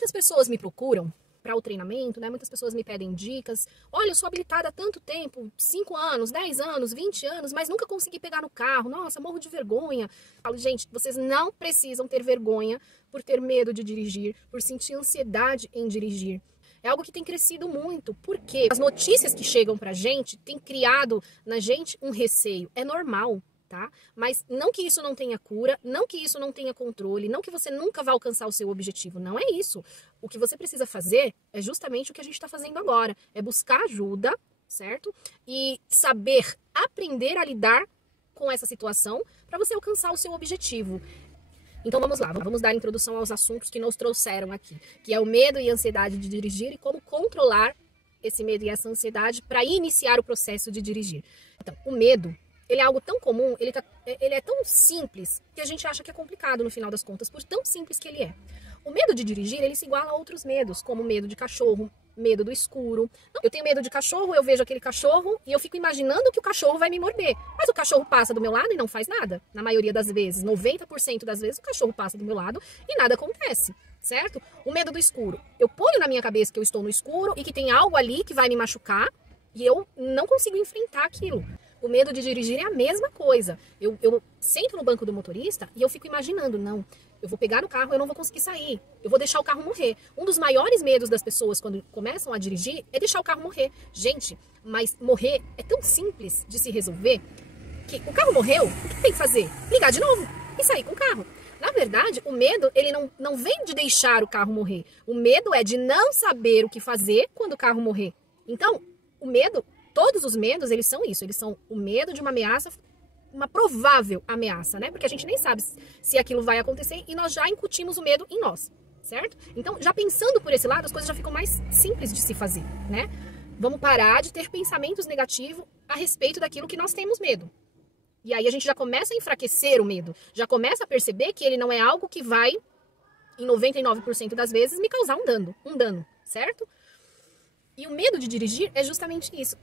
Muitas pessoas me procuram para o treinamento, né? Muitas pessoas me pedem dicas. Olha, eu sou habilitada há tanto tempo, 5 anos, 10 anos, 20 anos, mas nunca consegui pegar no carro. Nossa, morro de vergonha. Falo, gente, vocês não precisam ter vergonha por ter medo de dirigir, por sentir ansiedade em dirigir. É algo que tem crescido muito, porque as notícias que chegam pra gente têm criado na gente um receio. É normal, tá? Mas não que isso não tenha cura, não que isso não tenha controle, não que você nunca vai alcançar o seu objetivo. Não é isso. O que você precisa fazer é justamente o que a gente está fazendo agora. É buscar ajuda, certo? E saber aprender a lidar com essa situação para você alcançar o seu objetivo. Então vamos lá, vamos dar introdução aos assuntos que nos trouxeram aqui, que é o medo e a ansiedade de dirigir e como controlar esse medo e essa ansiedade para iniciar o processo de dirigir. Então, o medo, ele é algo tão comum, ele é tão simples que a gente acha que é complicado no final das contas, por tão simples que ele é. O medo de dirigir, ele se iguala a outros medos, como medo de cachorro, medo do escuro. Eu tenho medo de cachorro, eu vejo aquele cachorro e eu fico imaginando que o cachorro vai me morder. Mas o cachorro passa do meu lado e não faz nada. Na maioria das vezes, 90% das vezes, o cachorro passa do meu lado e nada acontece, certo? O medo do escuro. Eu ponho na minha cabeça que eu estou no escuro e que tem algo ali que vai me machucar e eu não consigo enfrentar aquilo. O medo de dirigir é a mesma coisa. Eu sento no banco do motorista e eu fico imaginando, não, eu vou pegar no carro, eu não vou conseguir sair. Eu vou deixar o carro morrer. Um dos maiores medos das pessoas quando começam a dirigir é deixar o carro morrer. Gente, mas morrer é tão simples de se resolver que o carro morreu, o que tem que fazer? Ligar de novo e sair com o carro. Na verdade, o medo, ele não vem de deixar o carro morrer. O medo é de não saber o que fazer quando o carro morrer. Então, o medo, todos os medos, eles são isso. Eles são o medo de uma ameaça, uma provável ameaça, né? Porque a gente nem sabe se aquilo vai acontecer e nós já incutimos o medo em nós, certo? Então, já pensando por esse lado, as coisas já ficam mais simples de se fazer, né? Vamos parar de ter pensamentos negativos a respeito daquilo que nós temos medo. E aí a gente já começa a enfraquecer o medo, já começa a perceber que ele não é algo que vai, em 99% das vezes, me causar um dano, certo? E o medo de dirigir é justamente isso.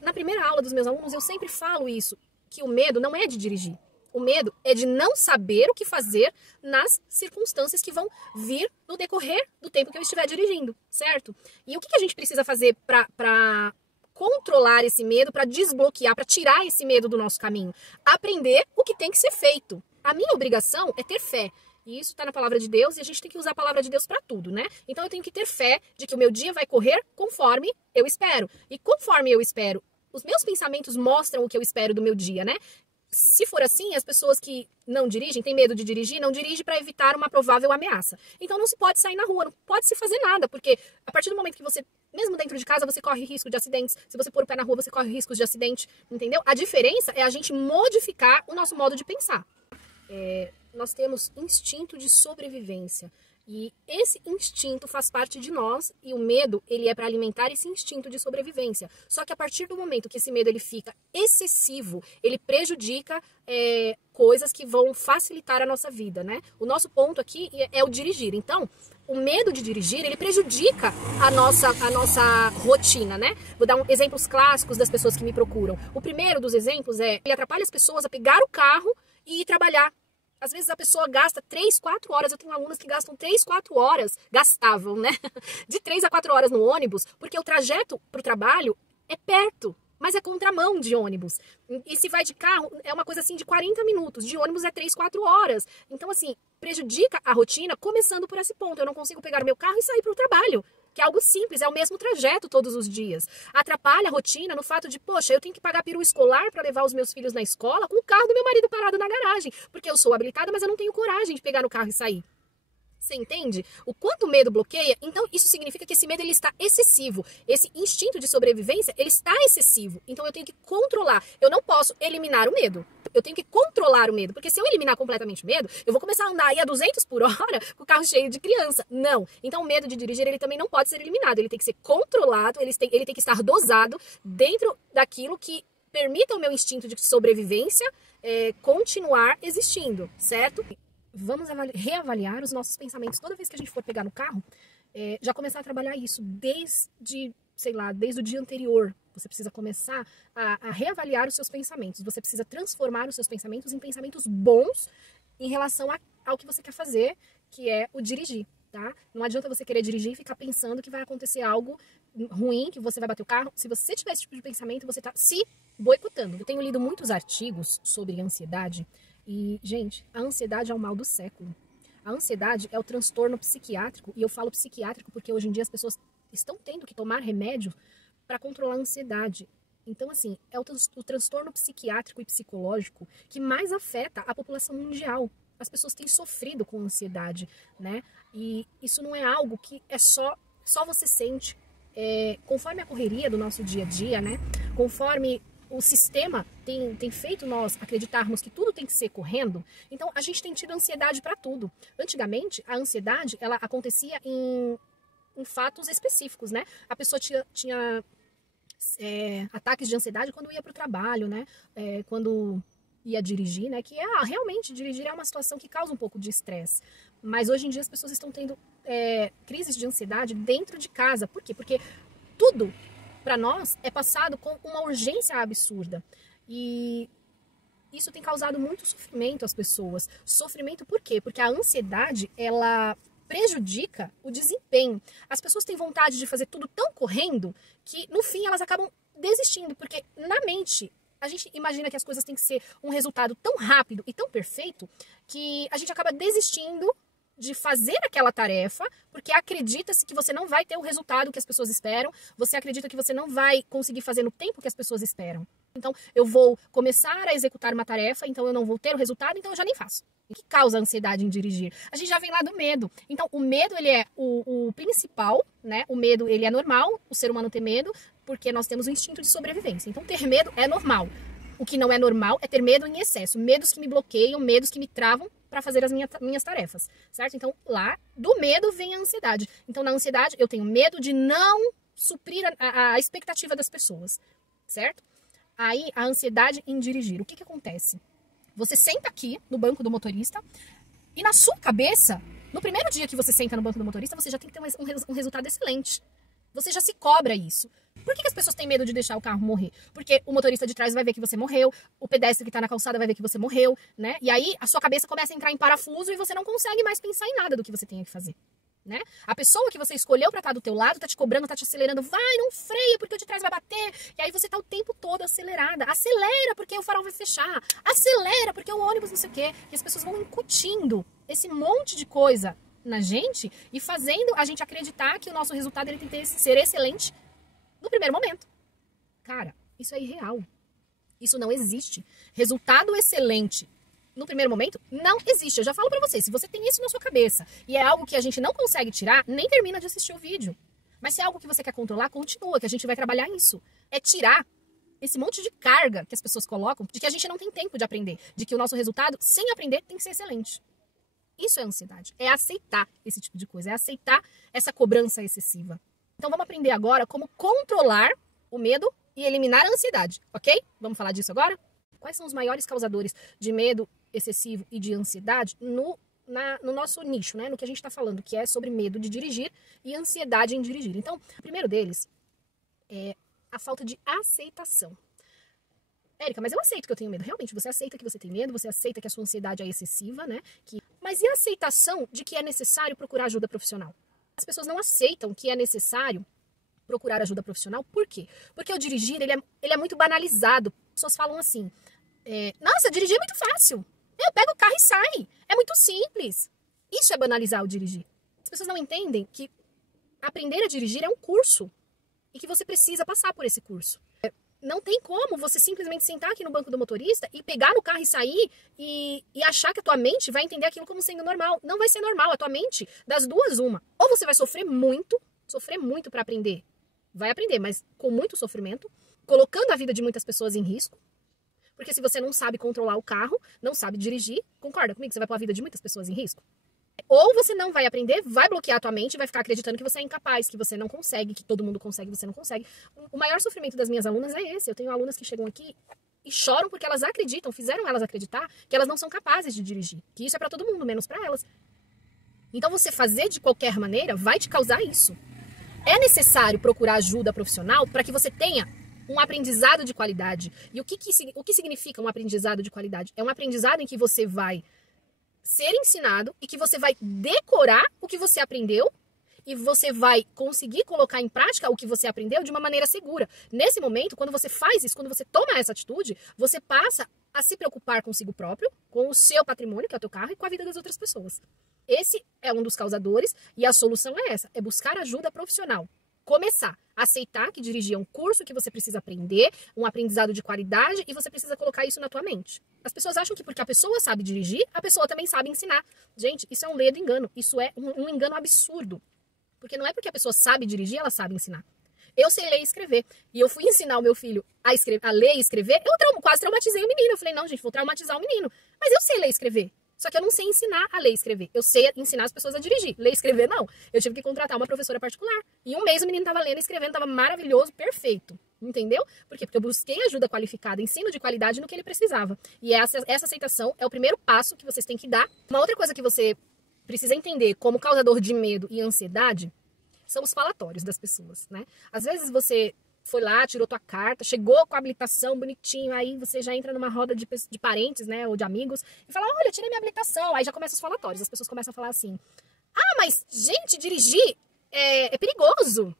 Na primeira aula dos meus alunos, eu sempre falo isso, que o medo não é de dirigir. O medo é de não saber o que fazer nas circunstâncias que vão vir no decorrer do tempo que eu estiver dirigindo, certo? E o que a gente precisa fazer para controlar esse medo, para desbloquear, para tirar esse medo do nosso caminho? Aprender o que tem que ser feito. A minha obrigação é ter fé. E isso está na palavra de Deus e a gente tem que usar a palavra de Deus para tudo, né? Então eu tenho que ter fé de que o meu dia vai correr conforme eu espero. E conforme eu espero, os meus pensamentos mostram o que eu espero do meu dia, né? Se for assim, as pessoas que não dirigem, têm medo de dirigir, não dirigem para evitar uma provável ameaça. Então não se pode sair na rua, não pode se fazer nada, porque a partir do momento que você, mesmo dentro de casa, você corre risco de acidentes. Se você pôr o pé na rua, você corre riscos de acidente, entendeu? A diferença é a gente modificar o nosso modo de pensar. Nós temos instinto de sobrevivência. E esse instinto faz parte de nós e o medo, ele é para alimentar esse instinto de sobrevivência. Só que a partir do momento que esse medo ele fica excessivo, ele prejudica coisas que vão facilitar a nossa vida, né? O nosso ponto aqui é o dirigir. Então, o medo de dirigir, ele prejudica a nossa rotina, né? Vou dar exemplos clássicos das pessoas que me procuram. O primeiro dos exemplos ele atrapalha as pessoas a pegar o carro e ir trabalhar. Às vezes a pessoa gasta 3, 4 horas, eu tenho alunas que gastam 3, 4 horas, gastavam, né? De 3 a 4 horas no ônibus, porque o trajeto para o trabalho é perto, mas é contramão de ônibus. E se vai de carro, é uma coisa assim de 40 minutos, de ônibus é 3, 4 horas. Então assim, prejudica a rotina começando por esse ponto. Eu não consigo pegar o meu carro e sair para o trabalho. Que é algo simples, é o mesmo trajeto todos os dias. Atrapalha a rotina no fato de, poxa, eu tenho que pagar peru escolar para levar os meus filhos na escola com o carro do meu marido parado na garagem, porque eu sou habilitada, mas eu não tenho coragem de pegar no carro e sair. Você entende? O quanto o medo bloqueia, então isso significa que esse medo ele está excessivo. Esse instinto de sobrevivência, ele está excessivo. Então eu tenho que controlar. Eu não posso eliminar o medo. Eu tenho que controlar o medo. Porque se eu eliminar completamente o medo, eu vou começar a andar aí a 200 por hora com o carro cheio de criança. Não. Então o medo de dirigir, ele também não pode ser eliminado. Ele tem que ser controlado, ele tem que estar dosado dentro daquilo que permita o meu instinto de sobrevivência continuar existindo, certo? Vamos reavaliar os nossos pensamentos. Toda vez que a gente for pegar no carro, já começar a trabalhar isso desde o dia anterior. Você precisa começar a reavaliar os seus pensamentos. Você precisa transformar os seus pensamentos em pensamentos bons em relação ao que você quer fazer, que é o dirigir. tá? Não adianta você querer dirigir e ficar pensando que vai acontecer algo ruim, que você vai bater o carro. Se você tiver esse tipo de pensamento, você tá se boicotando. Eu tenho lido muitos artigos sobre ansiedade e, gente, a ansiedade é o mal do século. A ansiedade é o transtorno psiquiátrico, e eu falo psiquiátrico porque hoje em dia as pessoas estão tendo que tomar remédio para controlar a ansiedade. Então, assim, é o transtorno psiquiátrico e psicológico que mais afeta a população mundial. As pessoas têm sofrido com ansiedade, né? E isso não é algo que é só você sente. Conforme a correria do nosso dia a dia, né? Conforme o sistema tem feito nós acreditarmos que tudo tem que ser correndo, então a gente tem tido ansiedade para tudo. Antigamente, a ansiedade, ela acontecia em fatos específicos, né? A pessoa tinha ataques de ansiedade quando ia para o trabalho, né? Quando ia dirigir, né? Que realmente dirigir é uma situação que causa um pouco de estresse. Mas hoje em dia as pessoas estão tendo crises de ansiedade dentro de casa. Por quê? Porque tudo para nós é passado com uma urgência absurda. E isso tem causado muito sofrimento às pessoas. Sofrimento por quê? Porque a ansiedade, ela prejudica o desempenho. As pessoas têm vontade de fazer tudo tão correndo que no fim elas acabam desistindo, porque na mente a gente imagina que as coisas têm que ser um resultado tão rápido e tão perfeito que a gente acaba desistindo de fazer aquela tarefa, porque acredita-se que você não vai ter o resultado que as pessoas esperam, você acredita que você não vai conseguir fazer no tempo que as pessoas esperam. Então, eu vou começar a executar uma tarefa, então eu não vou ter o resultado, então eu já nem faço. O que causa ansiedade em dirigir? A gente já vem lá do medo. Então, o medo, ele é o principal, né? O medo, ele é normal, o ser humano ter medo, porque nós temos um instinto de sobrevivência. Então, ter medo é normal. O que não é normal é ter medo em excesso. Medos que me bloqueiam, medos que me travam para fazer as minhas tarefas, certo? Então, lá do medo vem a ansiedade. Então, na ansiedade, eu tenho medo de não suprir a expectativa das pessoas, certo? Aí, a ansiedade em dirigir. O que acontece? Você senta aqui no banco do motorista e na sua cabeça, no primeiro dia que você senta no banco do motorista, você já tem que ter um resultado excelente. Você já se cobra isso. Por que as pessoas têm medo de deixar o carro morrer? Porque o motorista de trás vai ver que você morreu, o pedestre que está na calçada vai ver que você morreu, né? E aí a sua cabeça começa a entrar em parafuso e você não consegue mais pensar em nada do que você tenha que fazer, né? A pessoa que você escolheu para estar do teu lado tá te cobrando, tá te acelerando. Vai, não freia porque o de trás vai bater. E aí você tá o tempo todo acelerada. Acelera porque o farol vai fechar. Acelera porque o ônibus não sei o quê. E as pessoas vão incutindo esse monte de coisa na gente e fazendo a gente acreditar que o nosso resultado ele tem que ser excelente no primeiro momento. Cara, isso é irreal. Isso não existe. Resultado excelente no primeiro momento não existe. Eu já falo pra você, se você tem isso na sua cabeça e é algo que a gente não consegue tirar, nem termina de assistir o vídeo. Mas se é algo que você quer controlar, continua, que a gente vai trabalhar isso. É tirar esse monte de carga que as pessoas colocam, de que a gente não tem tempo de aprender, de que o nosso resultado, sem aprender, tem que ser excelente. Isso é ansiedade, é aceitar esse tipo de coisa, é aceitar essa cobrança excessiva. Então vamos aprender agora como controlar o medo e eliminar a ansiedade, ok? Vamos falar disso agora? Quais são os maiores causadores de medo excessivo e de ansiedade no nosso nicho, né? No que a gente está falando, que é sobre medo de dirigir e ansiedade em dirigir. Então, o primeiro deles é a falta de aceitação. Érica, mas eu aceito que eu tenho medo. Realmente, você aceita que você tem medo, você aceita que a sua ansiedade é excessiva, né? Mas e a aceitação de que é necessário procurar ajuda profissional? As pessoas não aceitam que é necessário procurar ajuda profissional. Por quê? Porque o dirigir, ele é muito banalizado. As pessoas falam assim, nossa, dirigir é muito fácil. Eu pego o carro e sai. É muito simples. Isso é banalizar o dirigir. As pessoas não entendem que aprender a dirigir é um curso e que você precisa passar por esse curso. Não tem como você simplesmente sentar aqui no banco do motorista e pegar no carro e sair e achar que a tua mente vai entender aquilo como sendo normal. Não vai ser normal. A tua mente, das duas, uma. Ou você vai sofrer muito para aprender. Vai aprender, mas com muito sofrimento, colocando a vida de muitas pessoas em risco. Porque se você não sabe controlar o carro, não sabe dirigir, concorda comigo? Você vai pôr a vida de muitas pessoas em risco. Ou você não vai aprender, vai bloquear a tua mente, vai ficar acreditando que você é incapaz, que você não consegue, que todo mundo consegue, você não consegue. O maior sofrimento das minhas alunas é esse. Eu tenho alunas que chegam aqui e choram porque elas acreditam, fizeram elas acreditar que elas não são capazes de dirigir. Que isso é pra todo mundo, menos pra elas. Então você fazer de qualquer maneira vai te causar isso. É necessário procurar ajuda profissional para que você tenha um aprendizado de qualidade. E o que significa um aprendizado de qualidade? É um aprendizado em que você vai ser ensinado e que você vai decorar o que você aprendeu e você vai conseguir colocar em prática o que você aprendeu de uma maneira segura. Nesse momento, quando você faz isso, quando você toma essa atitude, você passa a se preocupar consigo próprio, com o seu patrimônio, que é o teu carro, e com a vida das outras pessoas. Esse é um dos causadores e a solução é essa, é buscar ajuda profissional. Começar a aceitar que dirigir é um curso que você precisa aprender, um aprendizado de qualidade e você precisa colocar isso na tua mente. As pessoas acham que porque a pessoa sabe dirigir, a pessoa também sabe ensinar. Gente, isso é um ledo engano, isso é um engano absurdo. Porque não é porque a pessoa sabe dirigir, ela sabe ensinar. Eu sei ler e escrever. E eu fui ensinar o meu filho a ler e escrever. Eu quase traumatizei o menino. Eu falei, não, gente, vou traumatizar o menino. Mas eu sei ler e escrever. Só que eu não sei ensinar a ler e escrever. Eu sei ensinar as pessoas a dirigir. Ler e escrever, não. Eu tive que contratar uma professora particular. Em um mês o menino estava lendo e escrevendo, estava maravilhoso, perfeito. Entendeu? Por quê? Porque eu busquei ajuda qualificada, ensino de qualidade no que ele precisava. E essa aceitação é o primeiro passo que vocês têm que dar. Uma outra coisa que você precisa entender como causador de medo e ansiedade são os falatórios das pessoas, né? Às vezes você foi lá, tirou tua carta, chegou com a habilitação bonitinho, aí você já entra numa roda de parentes, né, ou de amigos, e fala, olha, eu tirei minha habilitação. Aí já começam os falatórios, as pessoas começam a falar assim, mas, gente, dirigir é perigoso.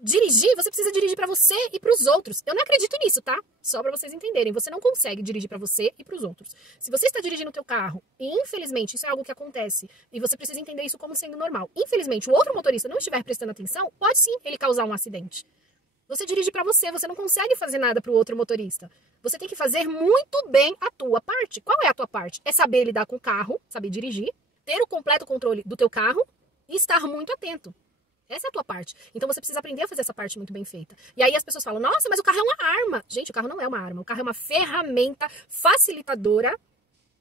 Dirigir, você precisa dirigir pra você e pros outros. Eu não acredito nisso, tá? Só pra vocês entenderem. Você não consegue dirigir pra você e pros outros. Se você está dirigindo o teu carro, e infelizmente isso é algo que acontece, e você precisa entender isso como sendo normal. Infelizmente, o outro motorista não estiver prestando atenção, pode sim ele causar um acidente. Você dirige pra você não consegue fazer nada pro outro motorista. Você tem que fazer muito bem a tua parte. Qual é a tua parte? É saber lidar com o carro, saber dirigir, ter o completo controle do teu carro e estar muito atento. Essa é a tua parte. Então você precisa aprender a fazer essa parte muito bem feita. E aí as pessoas falam, nossa, mas o carro é uma arma. Gente, o carro não é uma arma. O carro é uma ferramenta facilitadora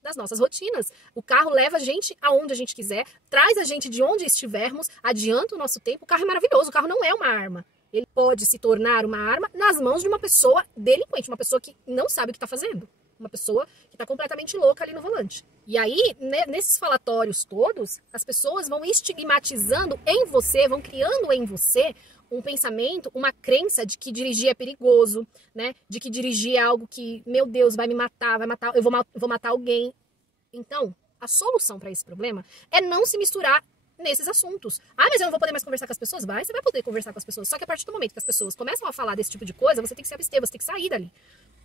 das nossas rotinas. O carro leva a gente aonde a gente quiser, traz a gente de onde estivermos, adianta o nosso tempo. O carro é maravilhoso. O carro não é uma arma. Ele pode se tornar uma arma nas mãos de uma pessoa delinquente, uma pessoa que não sabe o que está fazendo. Uma pessoa que está completamente louca ali no volante. E aí, nesses falatórios todos, as pessoas vão estigmatizando em você, vão criando em você um pensamento, uma crença de que dirigir é perigoso, né? De que dirigir é algo que, meu Deus, vai me matar, eu vou matar alguém. Então, a solução para esse problema é não se misturar nesses assuntos. Mas eu não vou poder mais conversar com as pessoas? Você vai poder conversar com as pessoas. Só que a partir do momento que as pessoas começam a falar desse tipo de coisa, você tem que se abster, você tem que sair dali.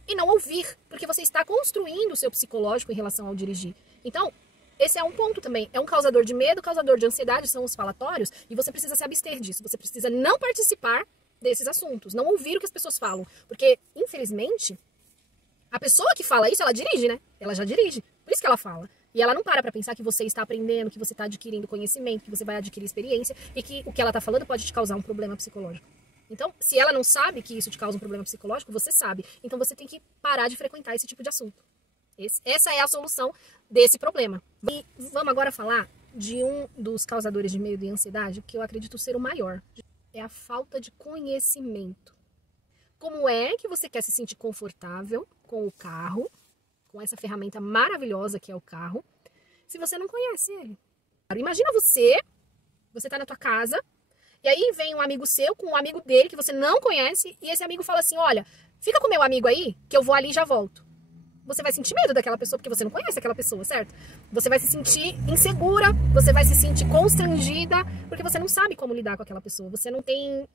E não ouvir, porque você está construindo o seu psicológico em relação ao dirigir. Então, esse é um ponto também. É um causador de medo, causador de ansiedade, são os falatórios, e você precisa se abster disso. Você precisa não participar desses assuntos, não ouvir o que as pessoas falam. Porque, infelizmente, a pessoa que fala isso, ela dirige, né? Ela já dirige. Por isso que ela fala. E ela não para pensar que você está aprendendo, que você está adquirindo conhecimento, que você vai adquirir experiência e que o que ela está falando pode te causar um problema psicológico. Então, se ela não sabe que isso te causa um problema psicológico, você sabe. Então, você tem que parar de frequentar esse tipo de assunto. Essa é a solução desse problema. E vamos agora falar de um dos causadores de medo e ansiedade, que eu acredito ser o maior. É a falta de conhecimento. Como é que você quer se sentir confortável com o carro, com essa ferramenta maravilhosa que é o carro, se você não conhece ele? Imagina você está na tua casa, e aí vem um amigo seu com um amigo dele que você não conhece, e esse amigo fala assim, olha, fica com meu amigo aí, que eu vou ali e já volto. Você vai sentir medo daquela pessoa, porque você não conhece aquela pessoa, certo? Você vai se sentir insegura, você vai se sentir constrangida, porque você não sabe como lidar com aquela pessoa. Você não tem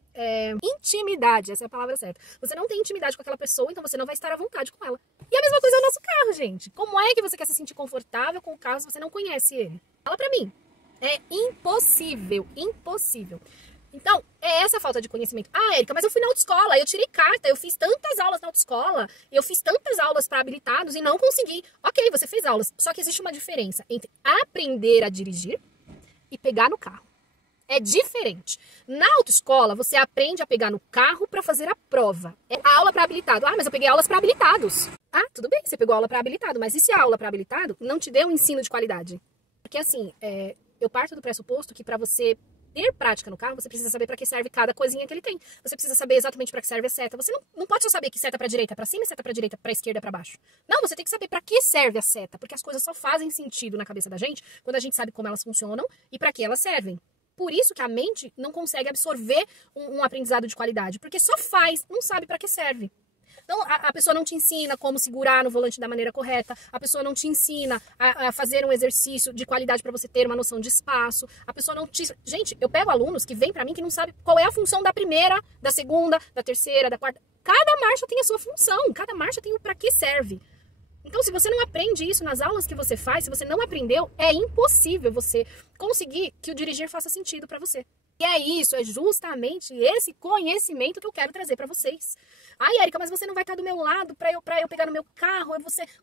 intimidade, essa é a palavra certa. Você não tem intimidade com aquela pessoa, então você não vai estar à vontade com ela. E a mesma coisa é o nosso carro, gente. Como é que você quer se sentir confortável com o carro se você não conhece ele? Fala pra mim. É impossível, impossível. Então, é essa falta de conhecimento. Érica, mas eu fui na autoescola, eu tirei carta, eu fiz tantas aulas na autoescola, eu fiz tantas aulas para habilitados e não consegui. Ok, você fez aulas, só que existe uma diferença entre aprender a dirigir e pegar no carro. É diferente. Na autoescola, você aprende a pegar no carro para fazer a prova. É a aula para habilitado. Mas eu peguei aulas para habilitados. Tudo bem, você pegou aula para habilitado, mas e se a aula para habilitado não te deu um ensino de qualidade? Porque assim, eu parto do pressuposto que para você ter prática no carro, você precisa saber para que serve cada coisinha que ele tem. Você precisa saber exatamente para que serve a seta. Você não pode só saber que seta para direita, para cima e seta para direita, para esquerda, para baixo. Não, você tem que saber para que serve a seta, porque as coisas só fazem sentido na cabeça da gente quando a gente sabe como elas funcionam e para que elas servem. Por isso que a mente não consegue absorver um aprendizado de qualidade, porque só faz, não sabe para que serve. Então, a pessoa não te ensina como segurar no volante da maneira correta, a pessoa não te ensina a fazer um exercício de qualidade para você ter uma noção de espaço, a pessoa não te... Gente, eu pego alunos que vêm para mim que não sabem qual é a função da primeira, da segunda, da terceira, da quarta. Cada marcha tem a sua função, cada marcha tem o para que serve. Então, se você não aprende isso nas aulas que você faz, se você não aprendeu, é impossível você conseguir que o dirigir faça sentido para você. E é isso, é justamente esse conhecimento que eu quero trazer para vocês. Ai, Érica, mas você não vai estar do meu lado para eu pegar no meu carro,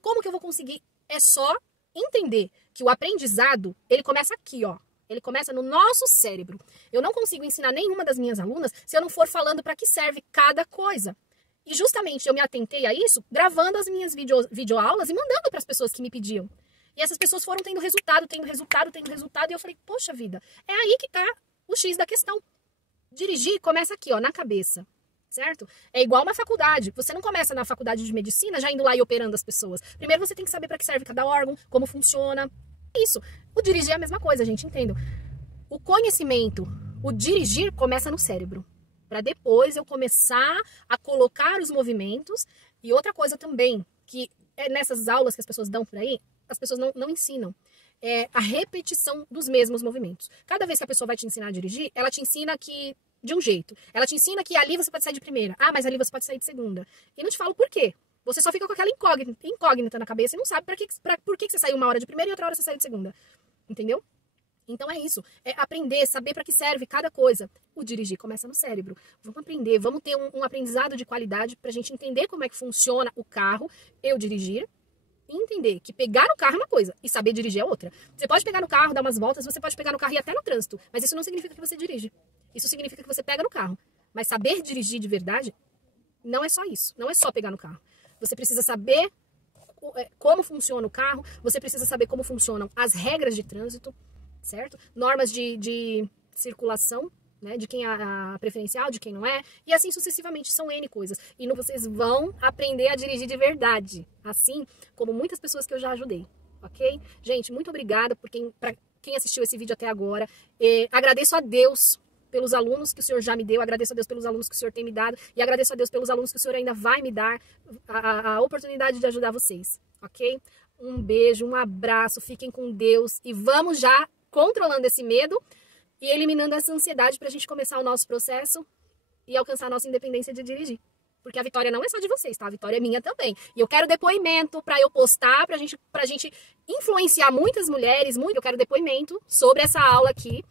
como que eu vou conseguir? É só entender que o aprendizado, ele começa aqui, ó. Ele começa no nosso cérebro. Eu não consigo ensinar nenhuma das minhas alunas se eu não for falando para que serve cada coisa. E justamente eu me atentei a isso gravando as minhas videoaulas e mandando para as pessoas que me pediam. E essas pessoas foram tendo resultado, e eu falei, poxa vida, é aí que tá o X da questão. Dirigir começa aqui, ó, na cabeça, certo? É igual uma faculdade. Você não começa na faculdade de medicina já indo lá e operando as pessoas. Primeiro você tem que saber para que serve cada órgão, como funciona. Isso. O dirigir é a mesma coisa, gente, entendo. O conhecimento, o dirigir começa no cérebro. Para depois eu começar a colocar os movimentos. E outra coisa também, que é nessas aulas que as pessoas dão por aí, as pessoas não ensinam. É a repetição dos mesmos movimentos. Cada vez que a pessoa vai te ensinar a dirigir, ela te ensina que de um jeito. Ela te ensina que ali você pode sair de primeira. Ah, mas ali você pode sair de segunda. E não te falo por quê. Você só fica com aquela incógnita na cabeça e não sabe por que você saiu uma hora de primeira e outra hora você saiu de segunda. Entendeu? Então é isso, é aprender, saber para que serve cada coisa. O dirigir começa no cérebro. Vamos aprender, vamos ter um aprendizado de qualidade para a gente entender como é que funciona o carro, eu dirigir, e entender que pegar no carro é uma coisa e saber dirigir é outra. Você pode pegar no carro, dar umas voltas, você pode pegar no carro e ir até no trânsito, mas isso não significa que você dirige. Isso significa que você pega no carro. Mas saber dirigir de verdade não é só isso, não é só pegar no carro. Você precisa saber como funciona o carro, você precisa saber como funcionam as regras de trânsito, certo? Normas de circulação, né? De quem é a preferencial, de quem não é, e assim sucessivamente, são N coisas. E vocês vão aprender a dirigir de verdade, assim como muitas pessoas que eu já ajudei, ok? Gente, muito obrigada para quem assistiu esse vídeo até agora. Agradeço a Deus pelos alunos que o Senhor já me deu, agradeço a Deus pelos alunos que o Senhor tem me dado, e agradeço a Deus pelos alunos que o Senhor ainda vai me dar a oportunidade de ajudar vocês, ok? Um beijo, um abraço, fiquem com Deus e vamos já controlando esse medo e eliminando essa ansiedade para a gente começar o nosso processo e alcançar a nossa independência de dirigir. Porque a vitória não é só de vocês, tá? A vitória é minha também. E eu quero depoimento para eu postar, pra gente influenciar muitas mulheres, eu quero depoimento sobre essa aula aqui,